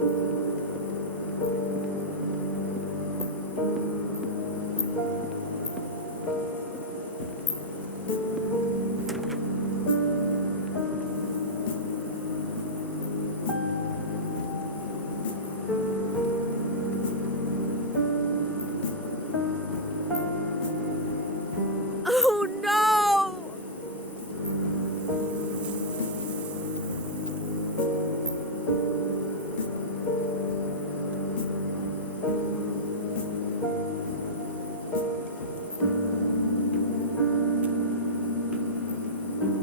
Oh no!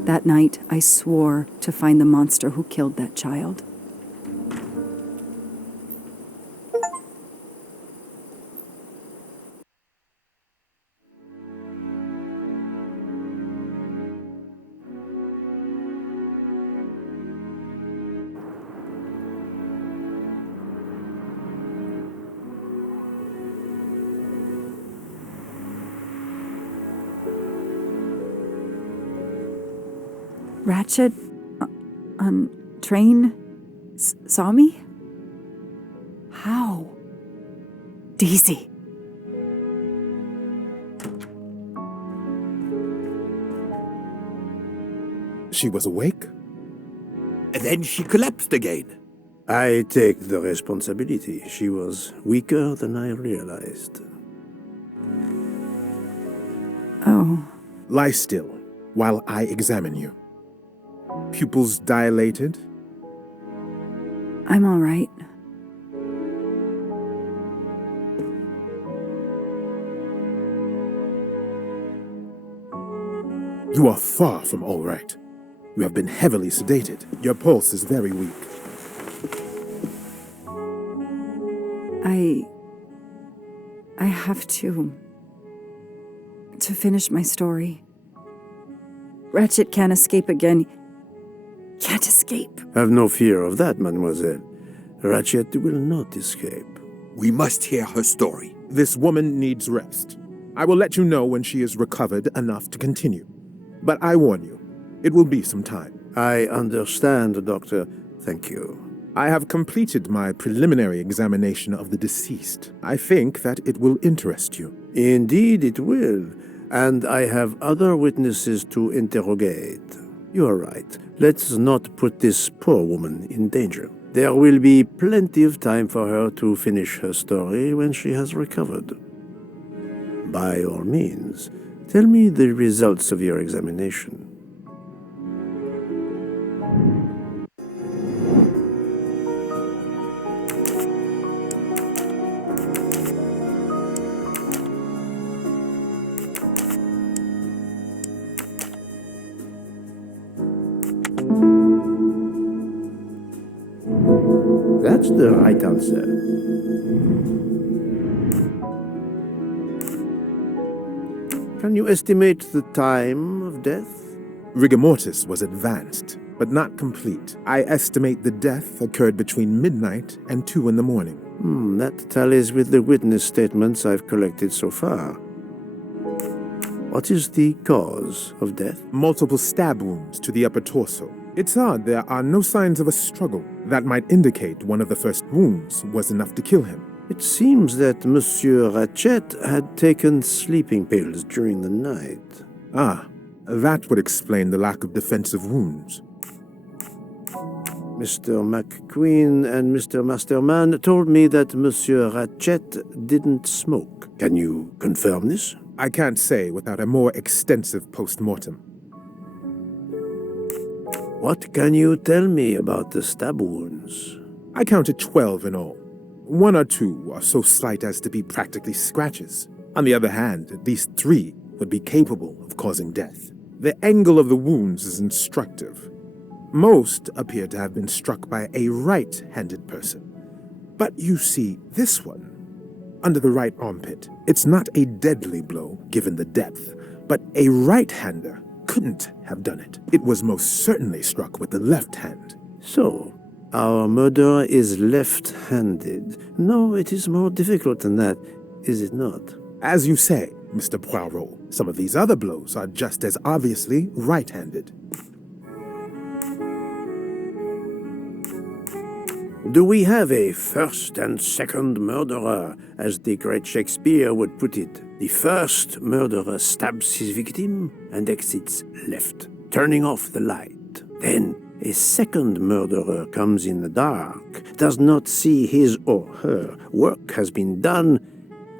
That night, I swore to find the monster who killed that child. Ratchet on train saw me? How? Daisy. She was awake? And then she collapsed again. I take the responsibility. She was weaker than I realized. Oh. Lie still while I examine you. Pupils dilated? I'm all right. You are far from all right. You have been heavily sedated. Your pulse is very weak. I have to finish my story. Ratchet can't escape again. Can't escape. Have no fear of that, mademoiselle. Ratchet will not escape. We must hear her story. This woman needs rest. I will let you know when she is recovered enough to continue. But I warn you, it will be some time. I understand, Doctor. Thank you. I have completed my preliminary examination of the deceased. I think that it will interest you. Indeed it will. And I have other witnesses to interrogate. You are right. Let's not put this poor woman in danger. There will be plenty of time for her to finish her story when she has recovered. By all means, tell me the results of your examination. That's the right answer. Can you estimate the time of death? Rigor mortis was advanced, but not complete. I estimate the death occurred between midnight and 2 in the morning. That tallies with the witness statements I've collected so far. What is the cause of death? Multiple stab wounds to the upper torso. It's odd there are no signs of a struggle. That might indicate one of the first wounds was enough to kill him. It seems that Monsieur Ratchet had taken sleeping pills during the night. Ah, that would explain the lack of defensive wounds. Mr. McQueen and Mr. Masterman told me that Monsieur Ratchet didn't smoke. Can you confirm this? I can't say without a more extensive post-mortem. What can you tell me about the stab wounds? I counted 12 in all. 1 or 2 are so slight as to be practically scratches. On the other hand, at least 3 would be capable of causing death. The angle of the wounds is instructive. Most appear to have been struck by a right-handed person. But you see, this one, under the right armpit, it's not a deadly blow given the depth, but a right-hander couldn't have done it. It was most certainly struck with the left hand. So, our murderer is left-handed. No, it is more difficult than that, is it not? As you say, Mr. Poirot, some of these other blows are just as obviously right-handed. Do we have a first and second murderer, as the great Shakespeare would put it? The first murderer stabs his victim and exits left, turning off the light. Then a second murderer comes in the dark, does not see his or her work has been done,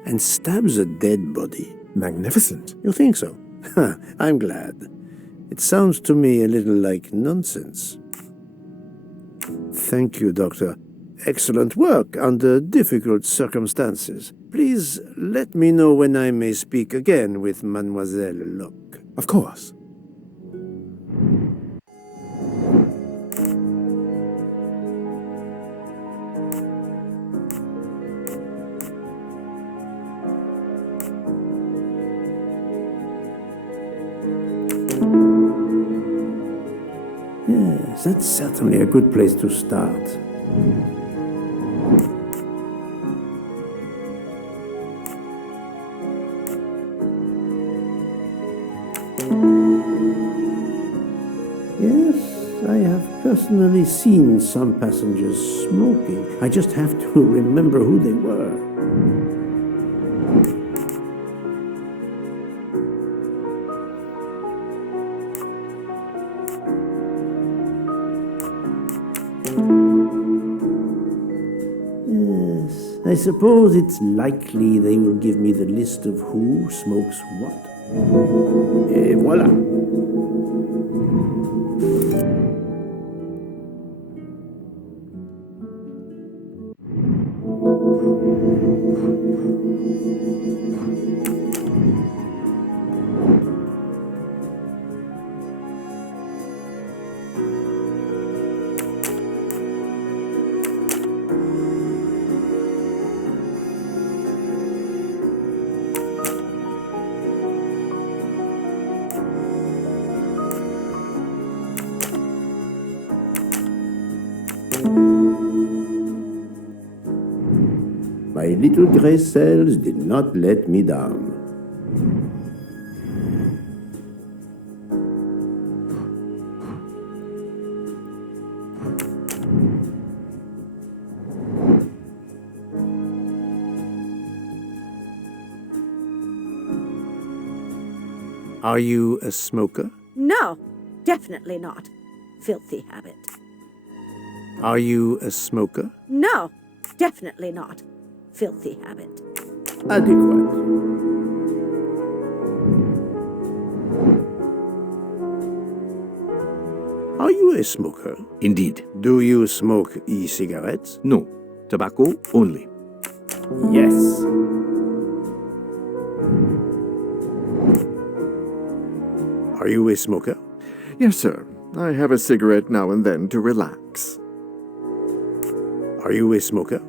and stabs a dead body. Magnificent. You think so? I'm glad. It sounds to me a little like nonsense. Thank you, Doctor. Excellent work under difficult circumstances. Please let me know when I may speak again with Mademoiselle Locke. Of course. Yes, that's certainly a good place to start. Yes, I have personally seen some passengers smoking. I just have to remember who they were. Yes, I suppose it's likely they will give me the list of who smokes what. Et voilà. My little gray cells did not let me down. Are you a smoker? No, definitely not. Filthy habit. Are you a smoker? No, definitely not. Filthy habit. Adequate. Are you a smoker? Indeed. Do you smoke e-cigarettes? No. Tobacco only. Yes. Are you a smoker? Yes, sir. I have a cigarette now and then to relax. Are you a smoker?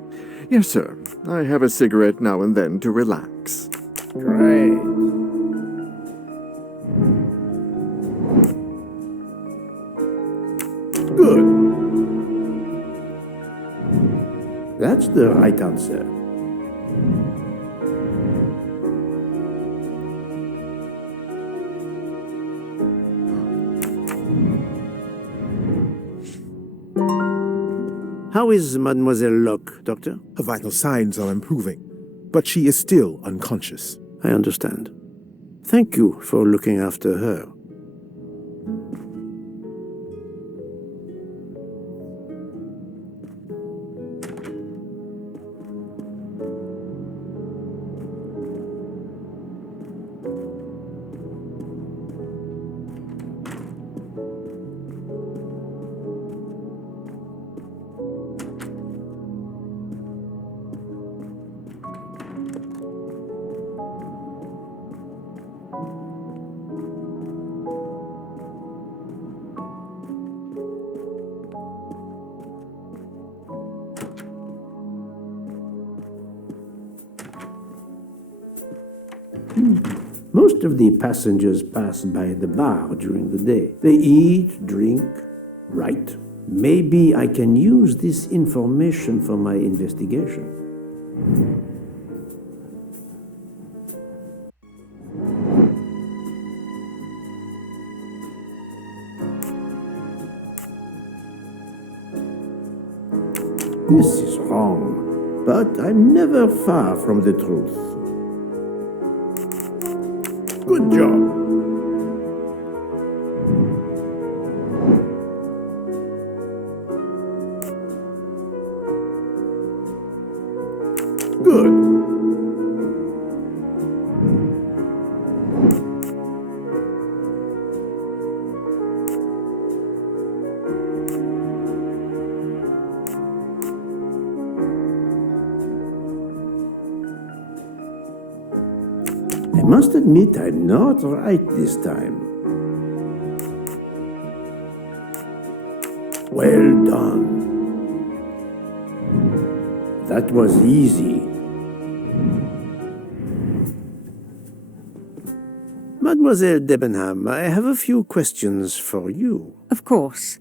Yes, sir. I have a cigarette now and then to relax. Great. Good. That's the right answer. How is Mademoiselle Locke, Doctor? Her vital signs are improving, but she is still unconscious. I understand. Thank you for looking after her. Most of the passengers pass by the bar during the day. They eat, drink, write. Maybe I can use this information for my investigation. This is wrong, but I'm never far from the truth. Good job. Good. I must admit I'm not right this time. Well done. That was easy. Mademoiselle Debenham, I have a few questions for you. Of course.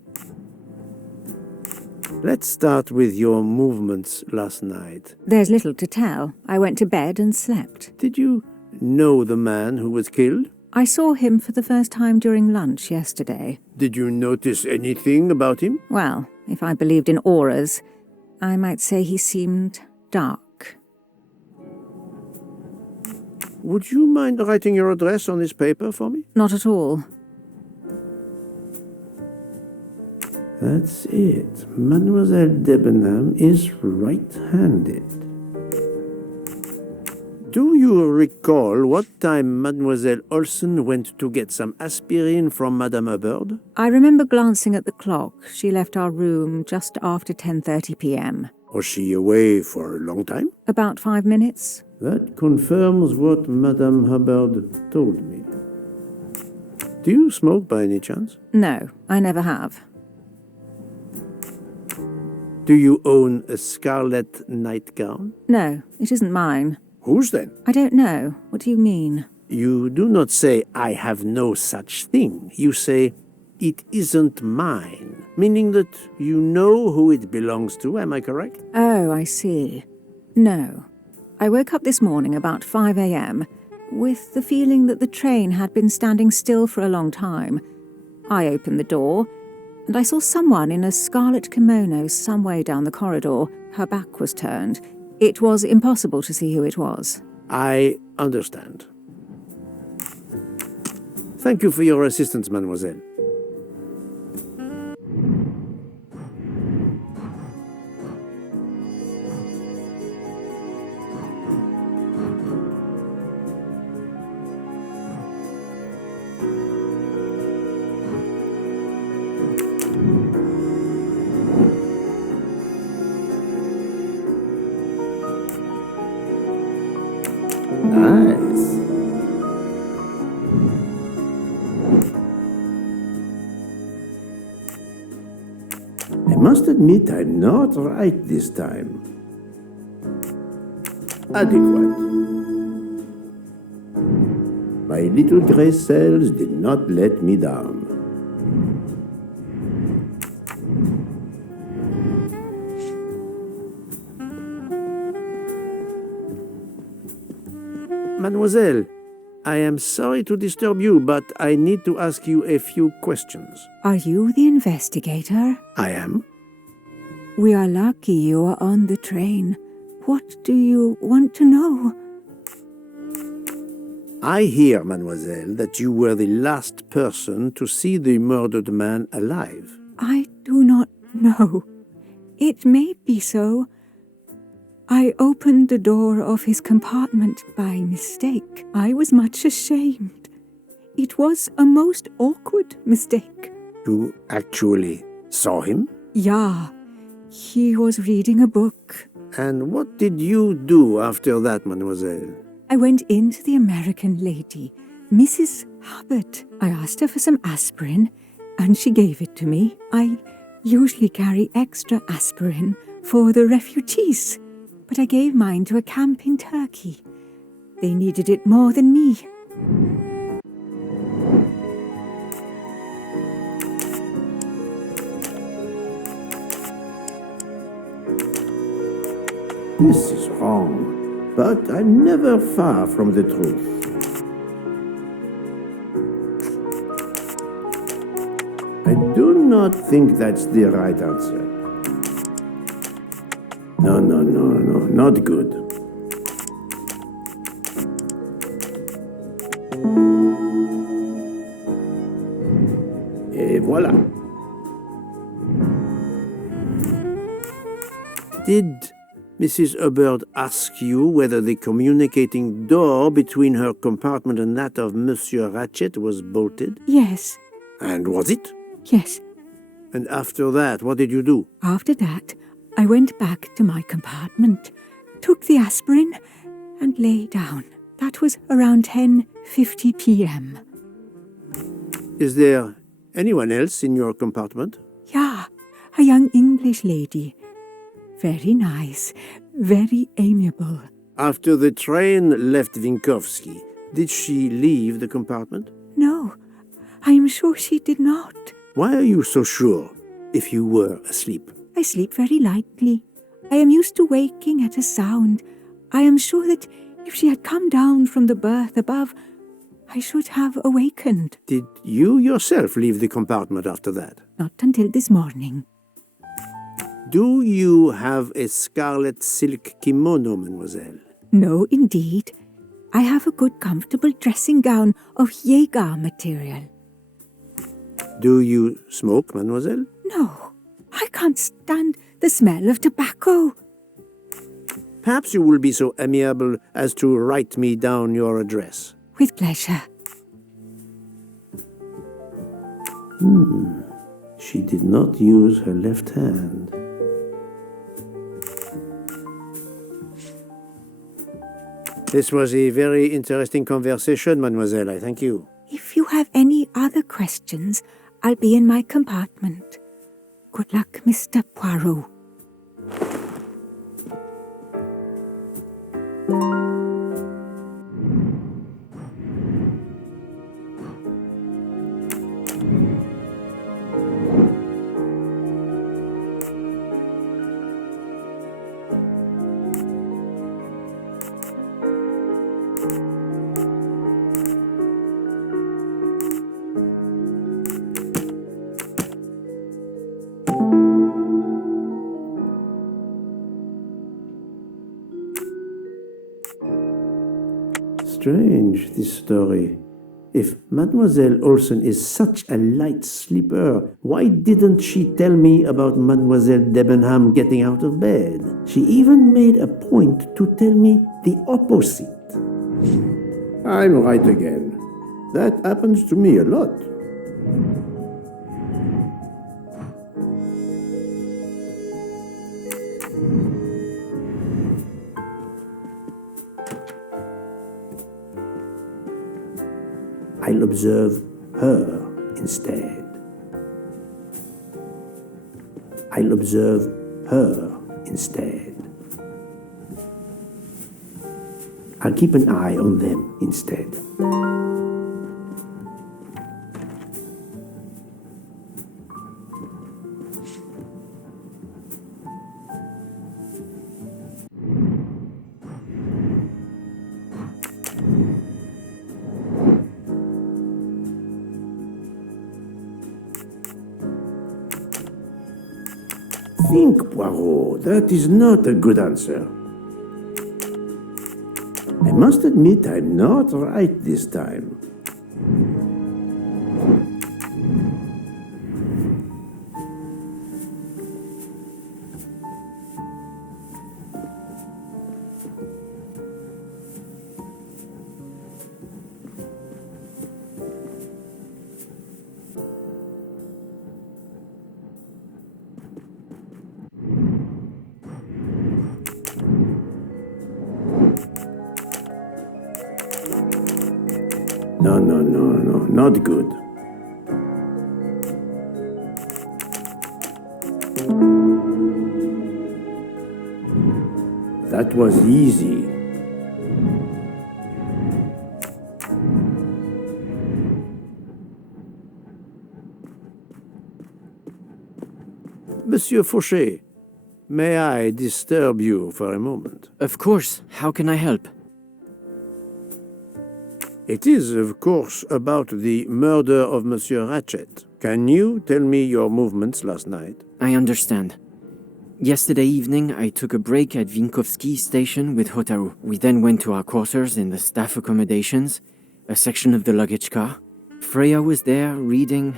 Let's start with your movements last night. There's little to tell. I went to bed and slept. Did you know the man who was killed? I saw him for the first time during lunch yesterday. Did you notice anything about him? Well, if I believed in auras, I might say he seemed dark. Would you mind writing your address on this paper for me? Not at all. That's it. Mademoiselle Debenham is right-handed. Do you recall what time Mademoiselle Olsen went to get some aspirin from Madame Hubbard? I remember glancing at the clock. She left our room just after 10:30 p.m. Was she away for a long time? About 5 minutes. That confirms what Madame Hubbard told me. Do you smoke by any chance? No, I never have. Do you own a scarlet nightgown? No, it isn't mine. Whose then? I don't know. What do you mean? You do not say, I have no such thing. You say, it isn't mine, meaning that you know who it belongs to, am I correct? Oh, I see. No. I woke up this morning about 5 a.m. with the feeling that the train had been standing still for a long time. I opened the door, and I saw someone in a scarlet kimono some way down the corridor. Her back was turned. It was impossible to see who it was. I understand. Thank you for your assistance, mademoiselle. Nice. I must admit I'm not right this time. Adequate. My little gray cells did not let me down. Mademoiselle, I am sorry to disturb you, but I need to ask you a few questions. Are you the investigator? I am. We are lucky you are on the train. What do you want to know? I hear, mademoiselle, that you were the last person to see the murdered man alive. I do not know. It may be so. I opened the door of his compartment by mistake. I was much ashamed. It was a most awkward mistake. You actually saw him? Yeah, he was reading a book. And what did you do after that, mademoiselle? I went into the American lady, Mrs. Hubbard. I asked her for some aspirin, and she gave it to me. I usually carry extra aspirin for the refugees, but I gave mine to a camp in Turkey. They needed it more than me. This is wrong, but I'm never far from the truth. I do not think that's the right answer. No, not good. Et voilà. Did Mrs. Hubbard ask you whether the communicating door between her compartment and that of Monsieur Ratchet was bolted? Yes, And was it? yes. And after that, what did you do? After that, I went back to my compartment, took the aspirin, and lay down. That was around 10:50 p.m. Is there anyone else in your compartment? Yeah, a young English lady. Very nice, very amiable. After the train left Vinkovsky, did she leave the compartment? No, I am sure she did not. Why are you so sure, if you were asleep? I sleep very lightly. I am used to waking at a sound. I am sure that if she had come down from the berth above, I should have awakened. Did you yourself leave the compartment after that? Not until this morning. Do you have a scarlet silk kimono, mademoiselle? No, indeed. I have a good, comfortable dressing gown of Jaeger material. Do you smoke, mademoiselle? No, I can't stand the smell of tobacco. Perhaps you will be so amiable as to write me down your address. With pleasure. She did not use her left hand. This was a very interesting conversation, mademoiselle. I thank you. If you have any other questions, I'll be in my compartment. Good luck, Mr. Poirot. Strange, this story. If Mademoiselle Olsen is such a light sleeper, why didn't she tell me about Mademoiselle Debenham getting out of bed? She even made a point to tell me the opposite. I'm right again. That happens to me a lot. I'll observe her instead. I'll observe her instead. I'll keep an eye on them instead. Think, Poirot. That is not a good answer. I must admit I'm not right this time. No, not good. That was easy. Monsieur Fauchet, may I disturb you for a moment? Of course. How can I help? It is, of course, about the murder of Monsieur Ratchet. Can you tell me your movements last night? I understand. Yesterday evening, I took a break at Vinkovsky station with Hotaru. We then went to our quarters in the staff accommodations, a section of the luggage car. Freya was there, reading,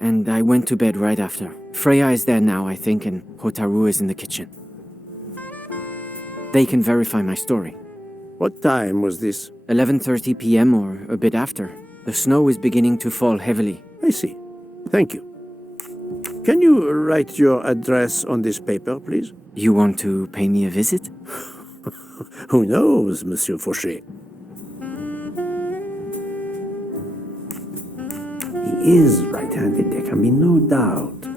and I went to bed right after. Freya is there now, I think, and Hotaru is in the kitchen. They can verify my story. What time was this? 11:30 p.m. or a bit after. The snow is beginning to fall heavily. I see. Thank you. Can you write your address on this paper, please? You want to pay me a visit? Who knows, Monsieur Fauché? He is right-handed, there can be no doubt.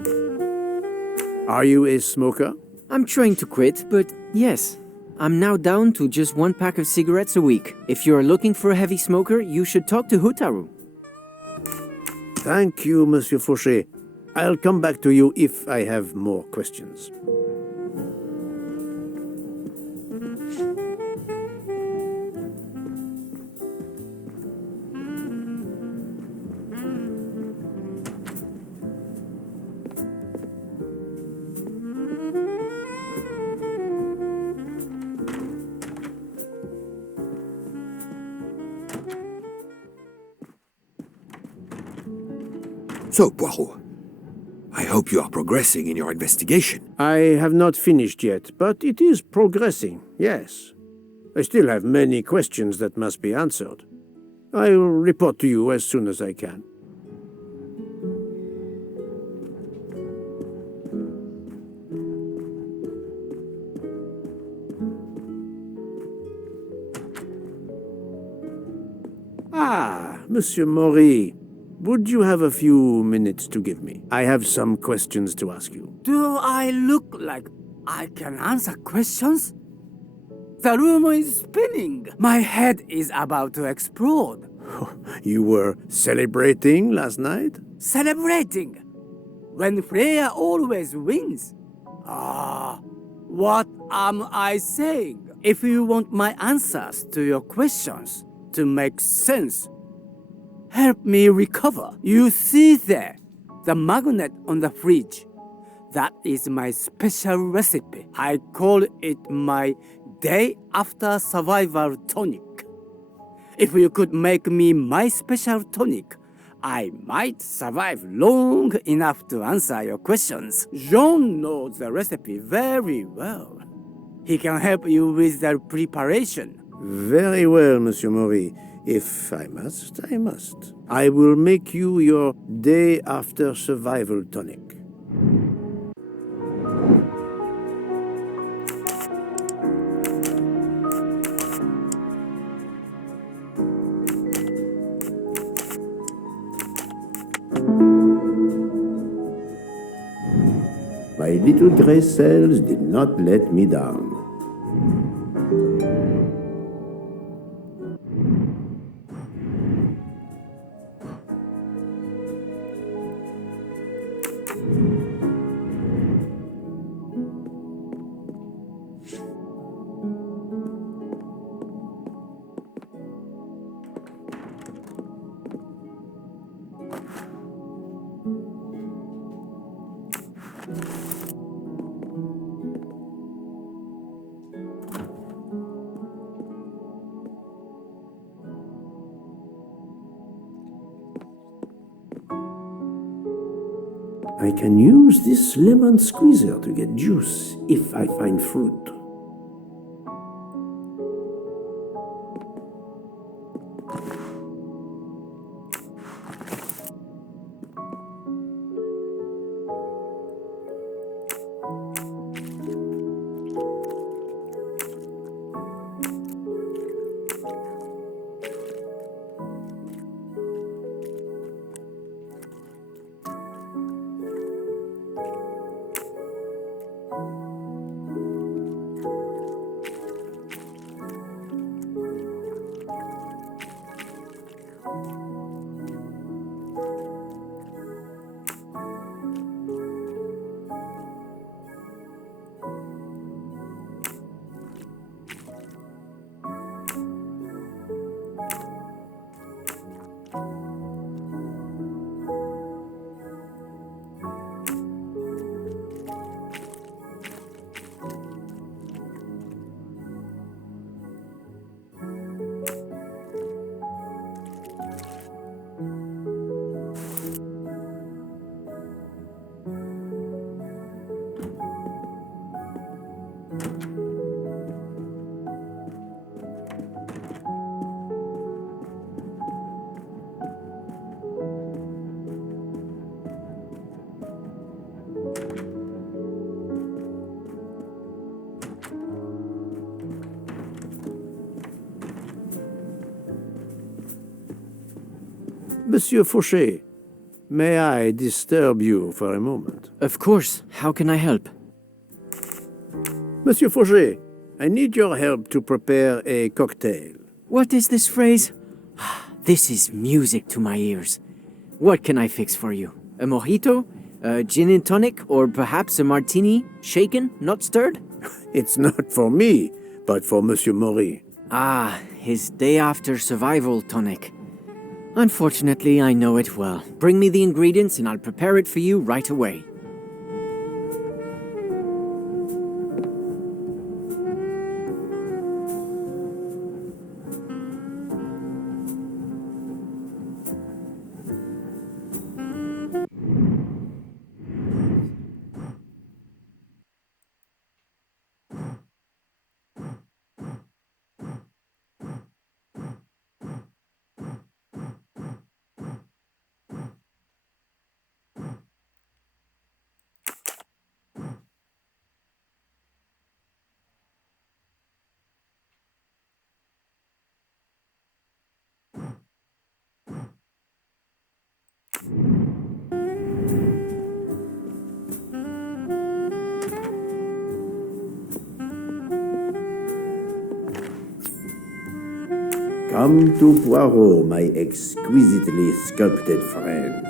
Are you a smoker? I'm trying to quit, but yes. I'm now down to just 1 pack of cigarettes a week. If you're looking for a heavy smoker, you should talk to Hotaru. Thank you, Monsieur Fauché. I'll come back to you if I have more questions. So, Poirot, I hope you are progressing in your investigation. I have not finished yet, but it is progressing, yes. I still have many questions that must be answered. I will report to you as soon as I can. Ah, Monsieur Maury. Would you have a few minutes to give me? I have some questions to ask you. Do I look like I can answer questions? The room is spinning. My head is about to explode. You were celebrating last night? Celebrating? When Freya always wins. What am I saying? If you want my answers to your questions to make sense, help me recover. You see there, the magnet on the fridge. That is my special recipe. I call it my day after survival tonic. If you could make me my special tonic, I might survive long enough to answer your questions. Jean knows the recipe very well. He can help you with the preparation. Very well, Monsieur Maury. If I must, I must. I will make you your day after survival tonic. My little gray cells did not let me down. I can use this lemon squeezer to get juice if I find fruit. Monsieur Fauché, may I disturb you for a moment? Of course. How can I help? Monsieur Fauché, I need your help to prepare a cocktail. What is this phrase? This is music to my ears. What can I fix for you? A mojito? A gin and tonic? Or perhaps a martini? Shaken, not stirred? It's not for me, but for Monsieur Maury. Ah, his day after survival tonic. Unfortunately, I know it well. Bring me the ingredients and I'll prepare it for you right away. Come to Poirot, my exquisitely sculpted friend.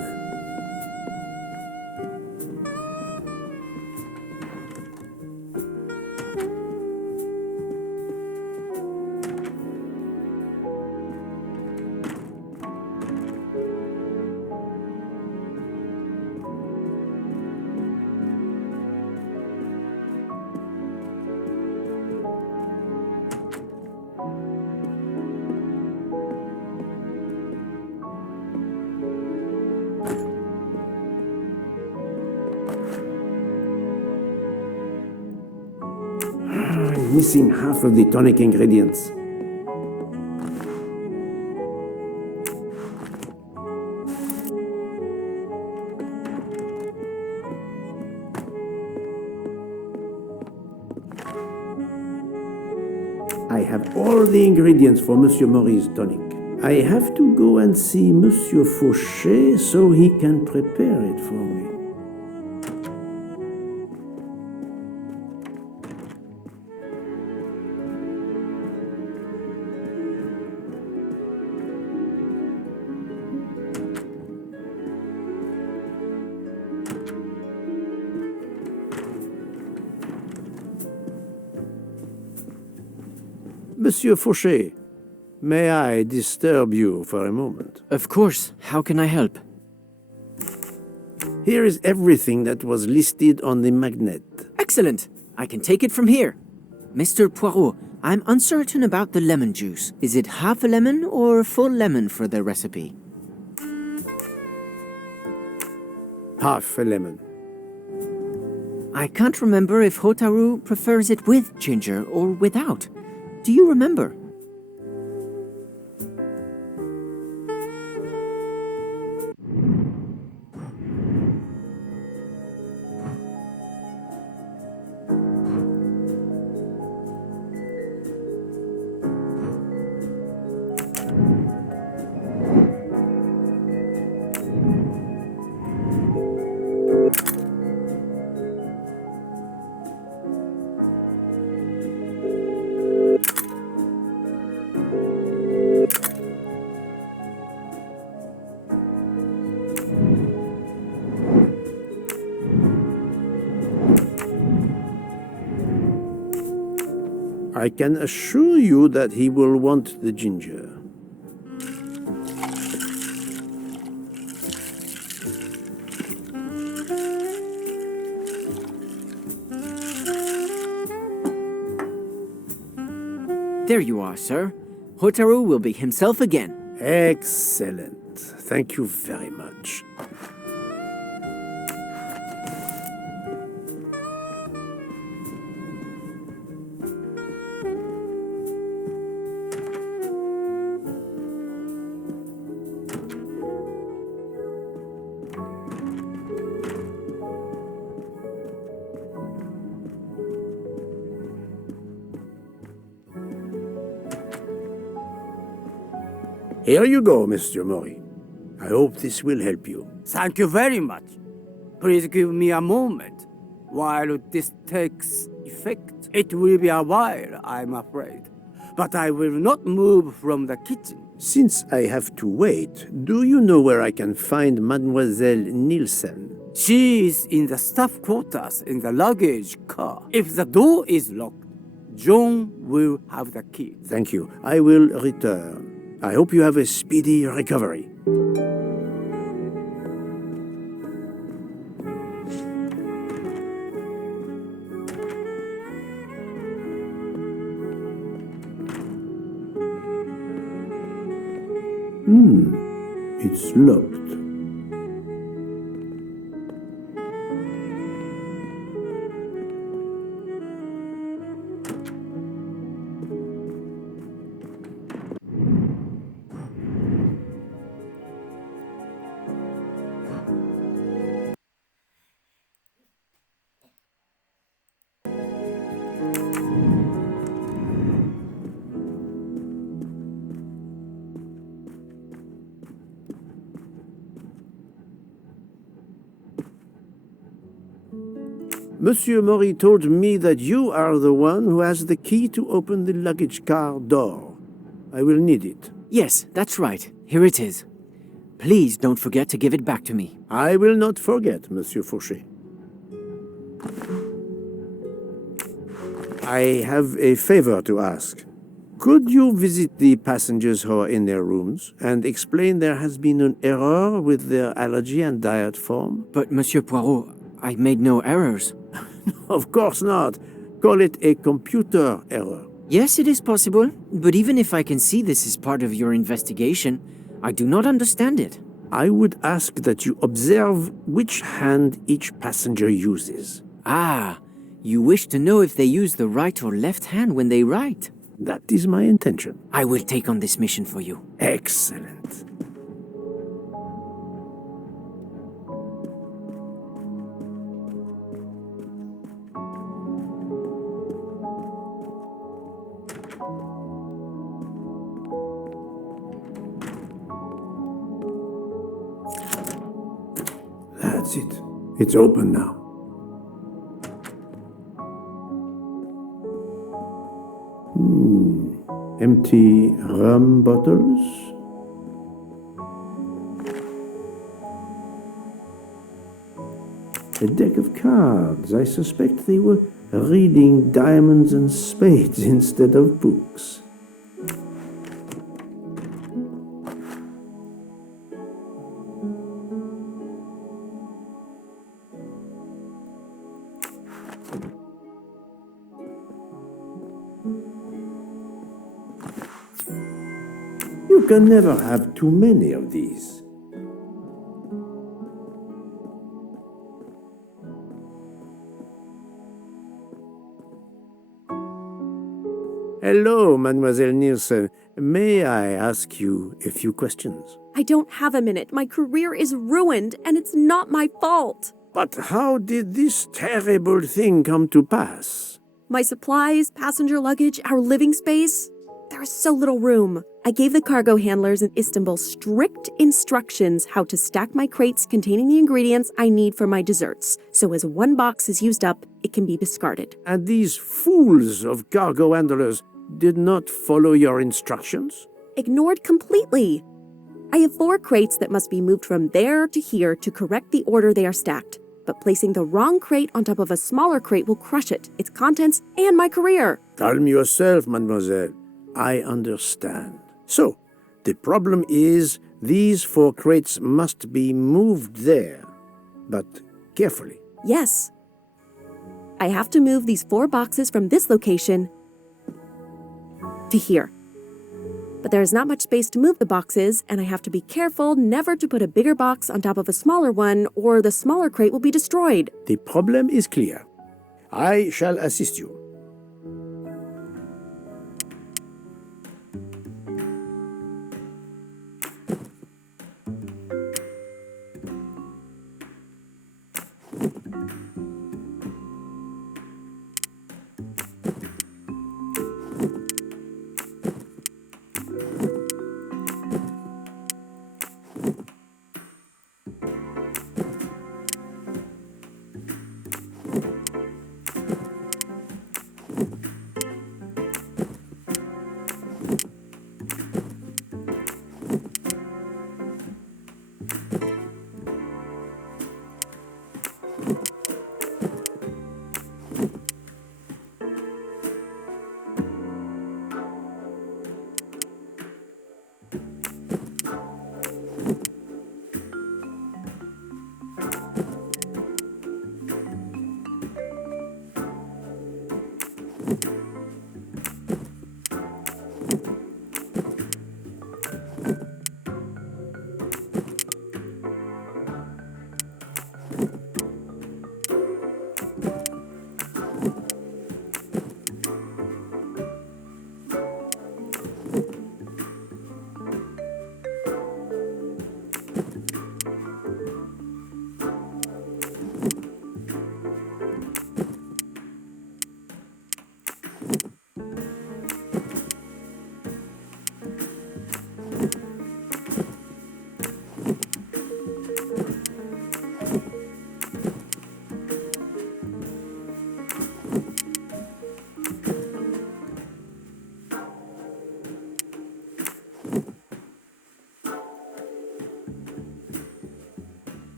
I'm missing half of the tonic ingredients. I have all the ingredients for Monsieur Maury's tonic. I have to go and see Monsieur Fauché so he can prepare it for me. Monsieur Fauché, may I disturb you for a moment? Of course. How can I help? Here is everything that was listed on the magnet. Excellent. I can take it from here. Mr. Poirot, I'm uncertain about the lemon juice. Is it half a lemon or a full lemon for the recipe? Half a lemon. I can't remember if Hotaru prefers it with ginger or without. Do you remember? I can assure you that he will want the ginger. There you are, sir. Hotaru will be himself again. Excellent. Thank you very much. Here you go, Mr. Maury. I hope this will help you. Thank you very much. Please give me a moment while this takes effect. It will be a while, I'm afraid. But I will not move from the kitchen. Since I have to wait, do you know where I can find Mademoiselle Nielsen? She is in the staff quarters in the luggage car. If the door is locked, John will have the key. Thank you. I will return. I hope you have a speedy recovery. It's locked. Monsieur Maury told me that you are the one who has the key to open the luggage car door. I will need it. Yes, that's right. Here it is. Please don't forget to give it back to me. I will not forget, Monsieur Fauché. I have a favor to ask. Could you visit the passengers who are in their rooms and explain there has been an error with their allergy and diet form? But, Monsieur Poirot, I made no errors. Of course not. Call it a computer error. Yes, it is possible, but even if I can see this is part of your investigation, I do not understand it. I would ask that you observe which hand each passenger uses. Ah, you wish to know if they use the right or left hand when they write? That is my intention. I will take on this mission for you. Excellent. That's it. It's open now. Empty rum bottles. A deck of cards. I suspect they were reading diamonds and spades instead of books. You can never have too many of these. Hello, Mademoiselle Nielsen. May I ask you a few questions? I don't have a minute. My career is ruined, and it's not my fault. But how did this terrible thing come to pass? My supplies, passenger luggage, our living space. There is so little room. I gave the cargo handlers in Istanbul strict instructions how to stack my crates containing the ingredients I need for my desserts, so as one box is used up, it can be discarded. And these fools of cargo handlers did not follow your instructions? Ignored completely. I have 4 crates that must be moved from there to here to correct the order they are stacked. But placing the wrong crate on top of a smaller crate will crush it, its contents, and my career. Calm yourself, mademoiselle. I understand. So, the problem is these 4 crates must be moved there, but carefully. Yes. I have to move these 4 boxes from this location to here. But there is not much space to move the boxes, and I have to be careful never to put a bigger box on top of a smaller one, or the smaller crate will be destroyed. The problem is clear. I shall assist you.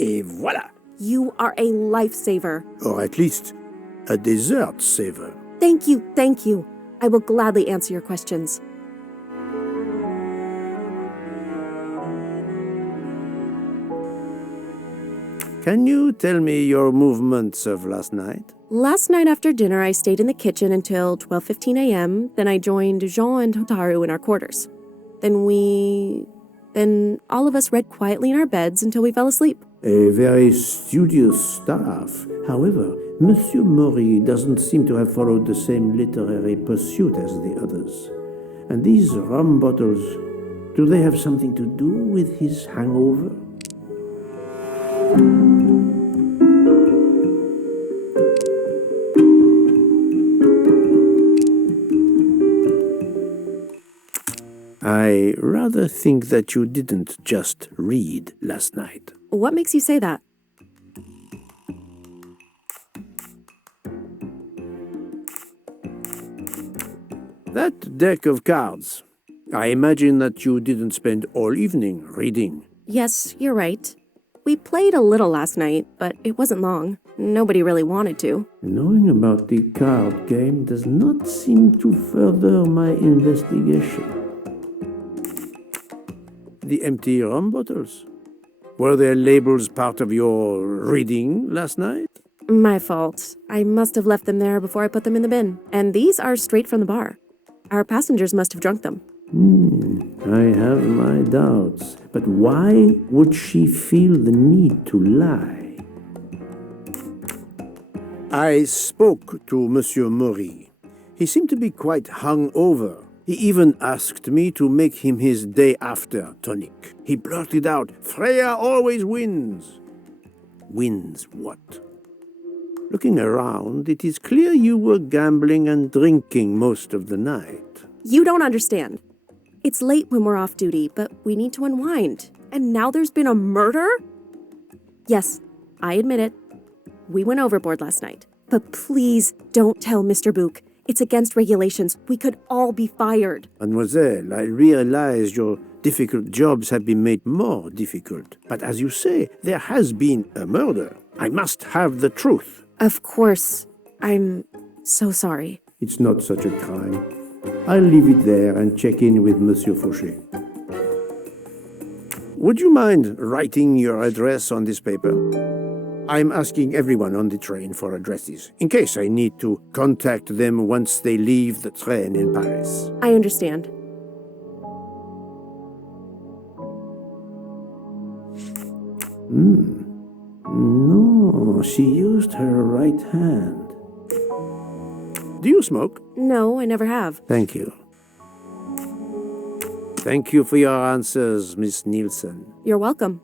Et voilà! You are a lifesaver. Or at least, a dessert saver. Thank you, thank you. I will gladly answer your questions. Can you tell me your movements of last night? Last night after dinner, I stayed in the kitchen until 12:15 a.m. Then I joined Jean and Hotaru in our quarters. Then all of us read quietly in our beds until we fell asleep. A very studious staff. However, Monsieur Mori doesn't seem to have followed the same literary pursuit as the others. And these rum bottles, do they have something to do with his hangover? I rather think that you didn't just read last night. What makes you say that? That deck of cards. I imagine that you didn't spend all evening reading. Yes, you're right. We played a little last night, but it wasn't long. Nobody really wanted to. Knowing about the card game does not seem to further my investigation. The empty rum bottles. Were their labels part of your reading last night? My fault. I must have left them there before I put them in the bin. And these are straight from the bar. Our passengers must have drunk them. I have my doubts. But why would she feel the need to lie? I spoke to Monsieur Mori. He seemed to be quite hungover. He even asked me to make him his day after tonic. He blurted out, "Freya always wins." Wins what? Looking around, it is clear you were gambling and drinking most of the night. You don't understand. It's late when we're off duty, but we need to unwind. And now there's been a murder? Yes, I admit it. We went overboard last night. But please don't tell Mr. Book. It's against regulations. We could all be fired. Mademoiselle, I realize your difficult jobs have been made more difficult. But as you say, there has been a murder. I must have the truth. Of course. I'm so sorry. It's not such a crime. I'll leave it there and check in with Monsieur Fauché. Would you mind writing your address on this paper? I'm asking everyone on the train for addresses, in case I need to contact them once they leave the train in Paris. I understand. No, she used her right hand. Do you smoke? No, I never have. Thank you. Thank you for your answers, Miss Nielsen. You're welcome.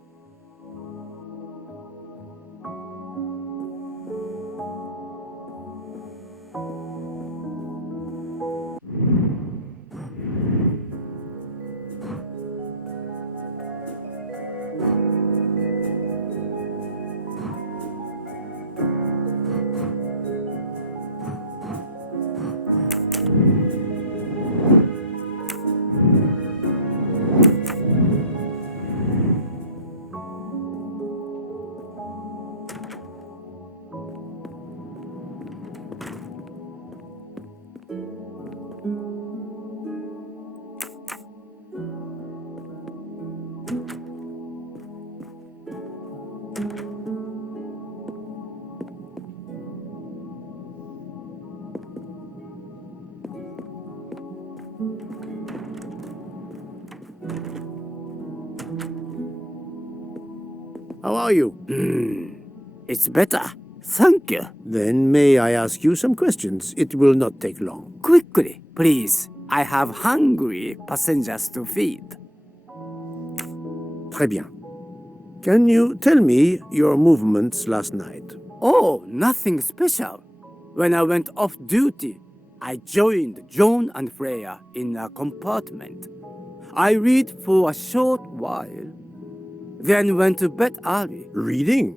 How are you? It's better. Thank you. Then may I ask you some questions? It will not take long. Quickly, please. I have hungry passengers to feed. Très bien. Can you tell me your movements last night? Oh, nothing special. When I went off duty, I joined John and Freya in a compartment. I read for a short while, then went to bed early. Reading?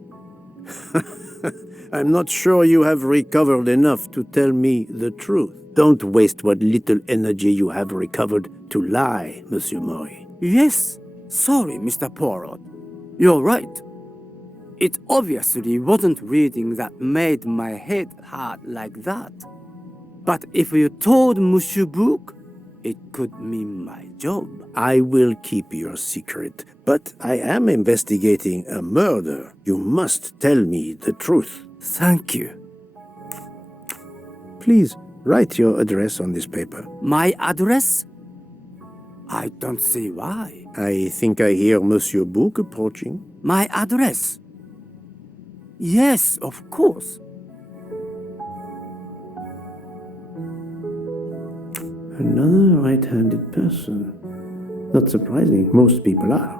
I'm not sure you have recovered enough to tell me the truth. Don't waste what little energy you have recovered to lie, Monsieur Maury. Yes, sorry, Mr. Poirot. You're right. It obviously wasn't reading that made my head hurt like that. But if you told Monsieur Book, it could mean my job. I will keep your secret, but I am investigating a murder. You must tell me the truth. Thank you. Please write your address on this paper. My address? I don't see why. I think I hear Monsieur Book approaching. My address? Yes, of course. Another right-handed person. Not surprising, most people are.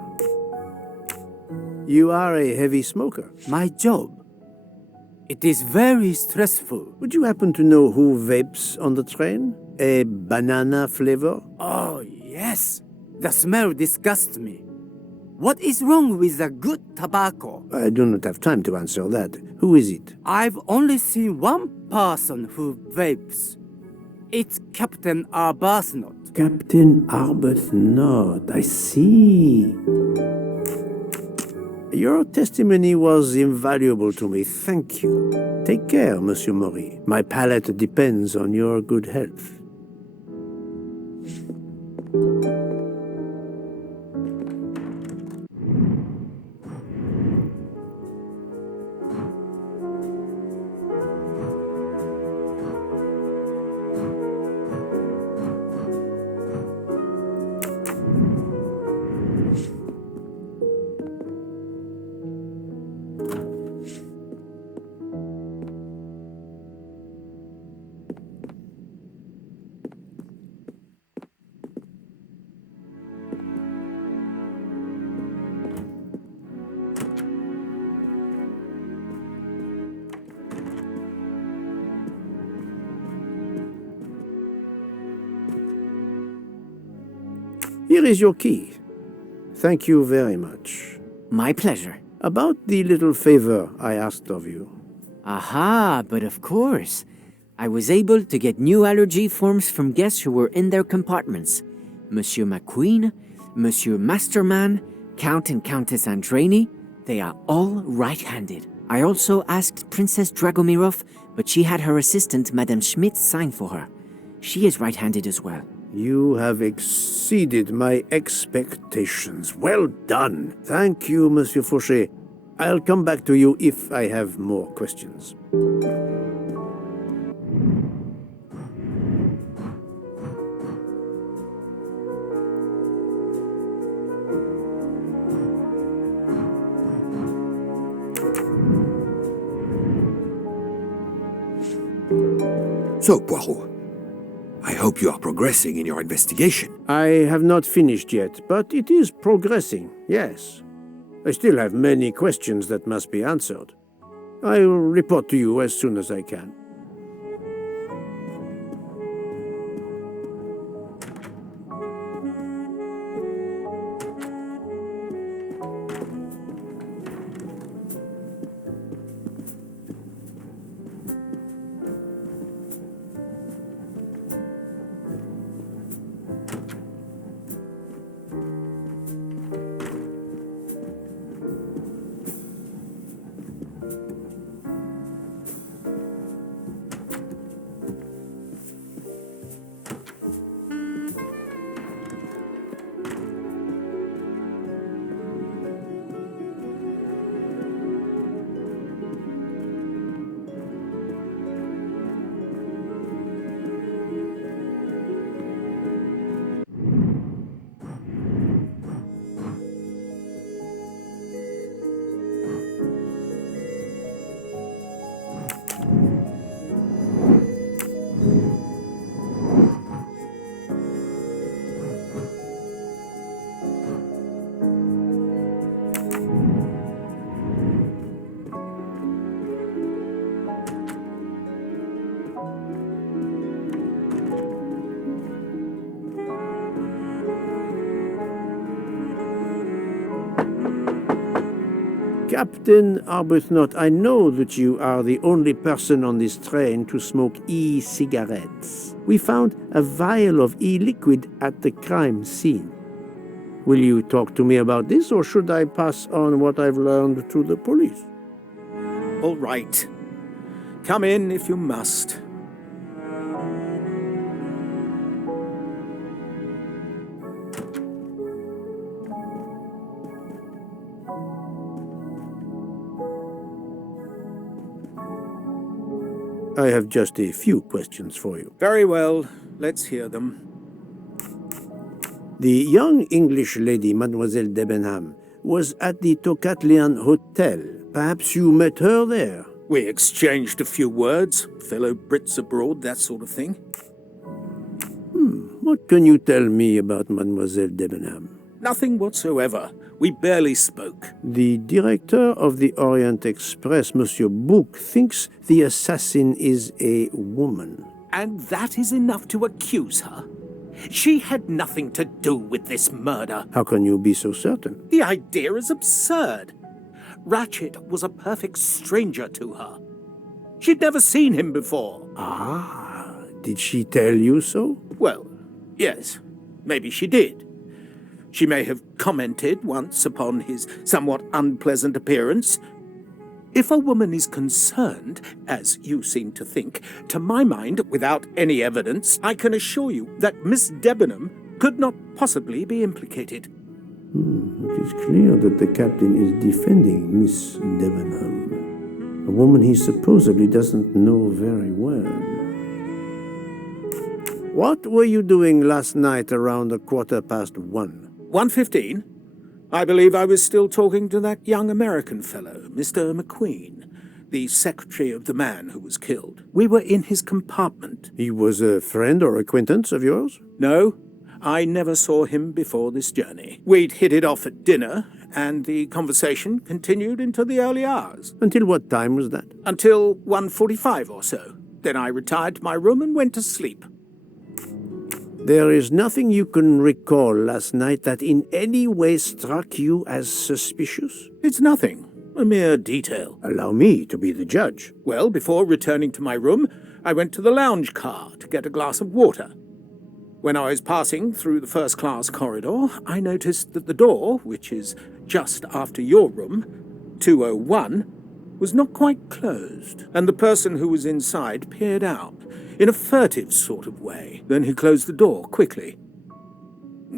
You are a heavy smoker. My job. It is very stressful. Would you happen to know who vapes on the train? A banana flavor? Oh, yes. The smell disgusts me. What is wrong with the good tobacco? I do not have time to answer that. Who is it? I've only seen one person who vapes. It's Captain Arbuthnot. Captain Arbuthnot, I see. Your testimony was invaluable to me, thank you. Take care, Monsieur Maury. My palate depends on your good health. Here is your key. Thank you very much. My pleasure. About the little favor I asked of you. Aha, but of course. I was able to get new allergy forms from guests who were in their compartments. Monsieur McQueen, Monsieur Masterman, Count and Countess Andreni, they are all right-handed. I also asked Princess Dragomirov, but she had her assistant, Madame Schmidt, sign for her. She is right-handed as well. You have exceeded my expectations. Well done. Thank you, Monsieur Fauché. I'll come back to you if I have more questions. So, Poirot, I hope you are progressing in your investigation. I have not finished yet, but it is progressing, yes. I still have many questions that must be answered. I will report to you as soon as I can. Captain Arbuthnot, I know that you are the only person on this train to smoke e-cigarettes. We found a vial of e-liquid at the crime scene. Will you talk to me about this, or should I pass on what I've learned to the police? All right. Come in if you must. I have just a few questions for you. Very well. Let's hear them. The young English lady, Mademoiselle Debenham, was at the Tocatlian Hotel. Perhaps you met her there? We exchanged a few words. Fellow Brits abroad, that sort of thing. What can you tell me about Mademoiselle Debenham? Nothing whatsoever. We barely spoke. The director of the Orient Express, Monsieur Bouc, thinks the assassin is a woman. And that is enough to accuse her? She had nothing to do with this murder. How can you be so certain? The idea is absurd. Ratchet was a perfect stranger to her. She'd never seen him before. Ah, did she tell you so? Well, yes, maybe she did. She may have commented once upon his somewhat unpleasant appearance. If a woman is concerned, as you seem to think, to my mind, without any evidence, I can assure you that Miss Debenham could not possibly be implicated. It is clear that the captain is defending Miss Debenham, a woman he supposedly doesn't know very well. What were you doing last night around 1:15? 1:15? I believe I was still talking to that young American fellow, Mr. McQueen, the secretary of the man who was killed. We were in his compartment. He was a friend or acquaintance of yours? No, I never saw him before this journey. We'd hit it off at dinner, and the conversation continued into the early hours. Until what time was that? Until 1:45 or so. Then I retired to my room and went to sleep. There is nothing you can recall last night that in any way struck you as suspicious? It's nothing. A mere detail. Allow me to be the judge. Well, before returning to my room, I went to the lounge car to get a glass of water. When I was passing through the first-class corridor, I noticed that the door, which is just after your room, 201, was not quite closed, and the person who was inside peered out, in a furtive sort of way. Then he closed the door quickly.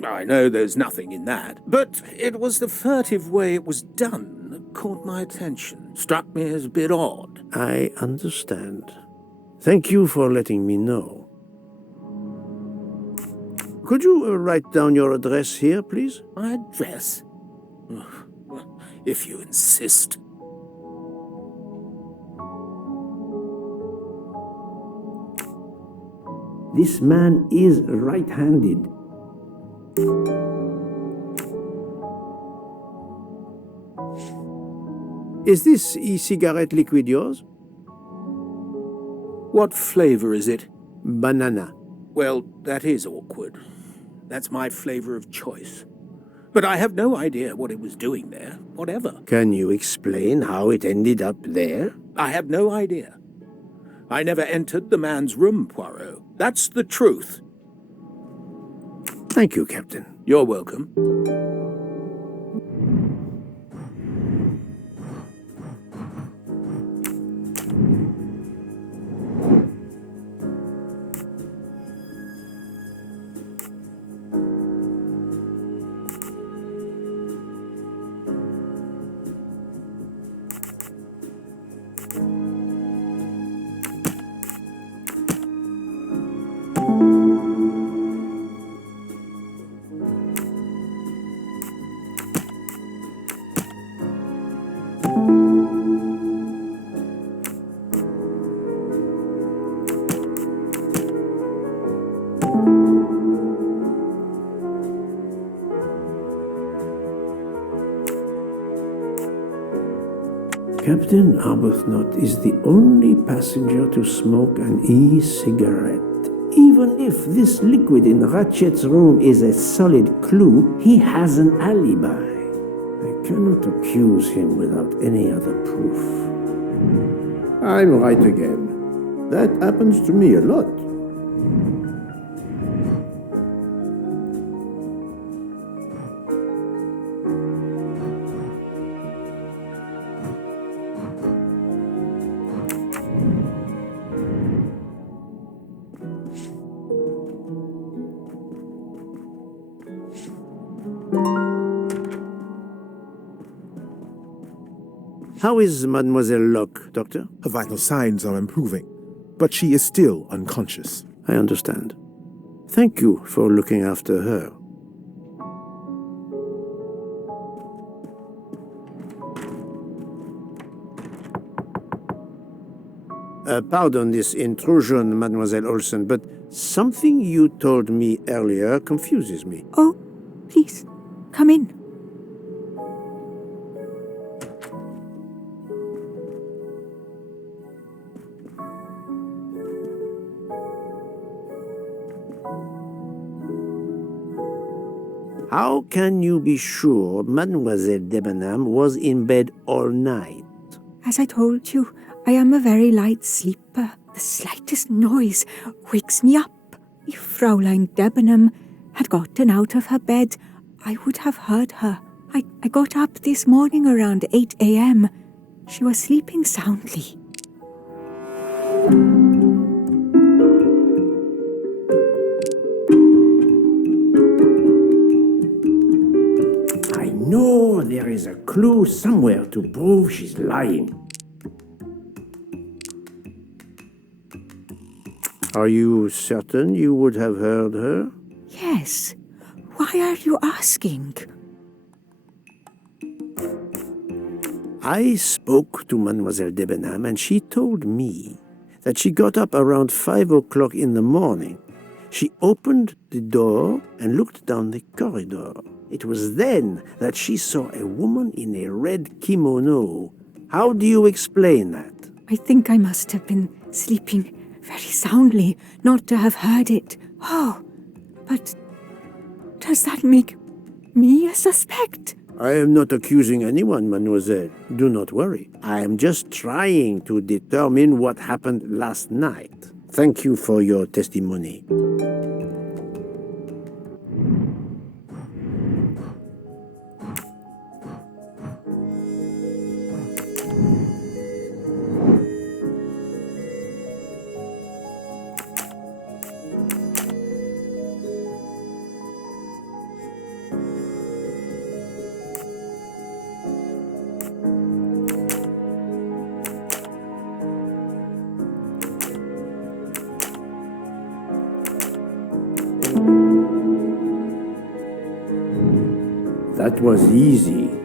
I know there's nothing in that, but it was the furtive way it was done that caught my attention. Struck me as a bit odd. I understand. Thank you for letting me know. Could you write down your address here, please? My address? If you insist. This man is right-handed. Is this e-cigarette liquid yours? What flavor is it? Banana. Well, that is awkward. That's my flavor of choice. But I have no idea what it was doing there, whatever. Can you explain how it ended up there? I have no idea. I never entered the man's room, Poirot. That's the truth. Thank you, Captain. You're welcome. Captain Arbuthnot is the only passenger to smoke an e-cigarette. Even if this liquid in Ratchet's room is a solid clue, he has an alibi. I cannot accuse him without any other proof. I'm right again. That happens to me a lot. How is Mademoiselle Locke, Doctor? Her vital signs are improving, but she is still unconscious. I understand. Thank you for looking after her. Pardon this intrusion, Mademoiselle Olsen, but something you told me earlier confuses me. Oh, please, come in. How can you be sure Mademoiselle Debenham was in bed all night? As I told you, I am a very light sleeper. The slightest noise wakes me up. If Fraulein Debenham had gotten out of her bed, I would have heard her. I got up this morning around 8 a.m. She was sleeping soundly. I know there is a clue somewhere to prove she's lying. Are you certain you would have heard her? Yes. Why are you asking? I spoke to Mademoiselle Debenham and she told me that she got up around 5 o'clock in the morning. She opened the door and looked down the corridor. It was then that she saw a woman in a red kimono. How do you explain that? I think I must have been sleeping very soundly not to have heard it. Oh, but does that make me a suspect? I am not accusing anyone, mademoiselle. Do not worry. I am just trying to determine what happened last night. Thank you for your testimony. That was easy.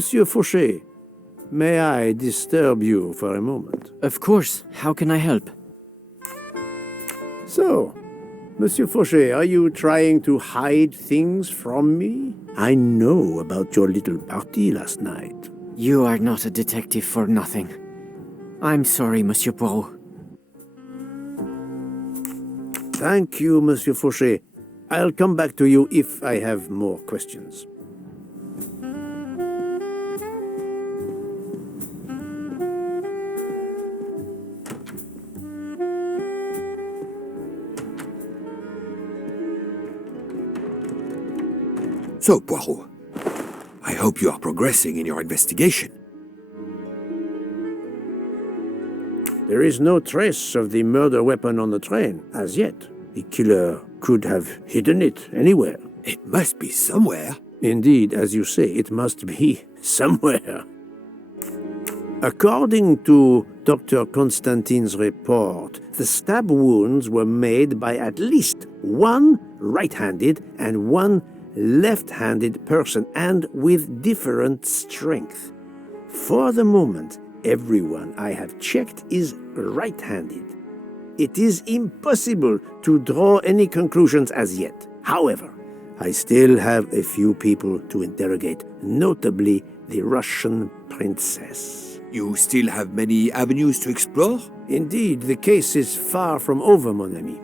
Monsieur Fauché, may I disturb you for a moment? Of course. How can I help? So, Monsieur Fauché, are you trying to hide things from me? I know about your little party last night. You are not a detective for nothing. I'm sorry, Monsieur Poirot. Thank you, Monsieur Fauché. I'll come back to you if I have more questions. So, Poirot, I hope you are progressing in your investigation. There is no trace of the murder weapon on the train, as yet. The killer could have hidden it anywhere. It must be somewhere. Indeed, as you say, it must be somewhere. According to Dr. Constantine's report, the stab wounds were made by at least one right-handed and one left-handed person, and with different strength. For the moment, everyone I have checked is right-handed. It is impossible to draw any conclusions as yet. However, I still have a few people to interrogate, notably the Russian princess. You still have many avenues to explore? Indeed, the case is far from over, mon ami.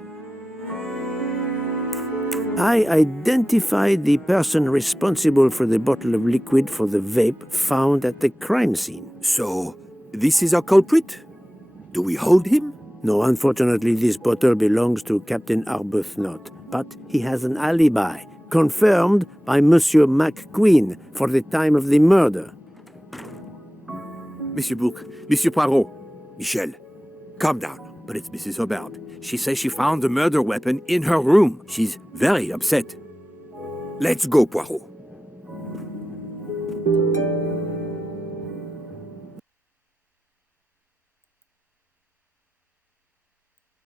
I identified the person responsible for the bottle of liquid for the vape found at the crime scene. So, this is our culprit? Do we hold him? No, unfortunately, this bottle belongs to Captain Arbuthnot, but he has an alibi, confirmed by Monsieur McQueen for the time of the murder. Monsieur Bouc, Monsieur Poirot. Michel, calm down. But it's Mrs. Hobart. She says she found the murder weapon in her room. She's very upset. Let's go, Poirot.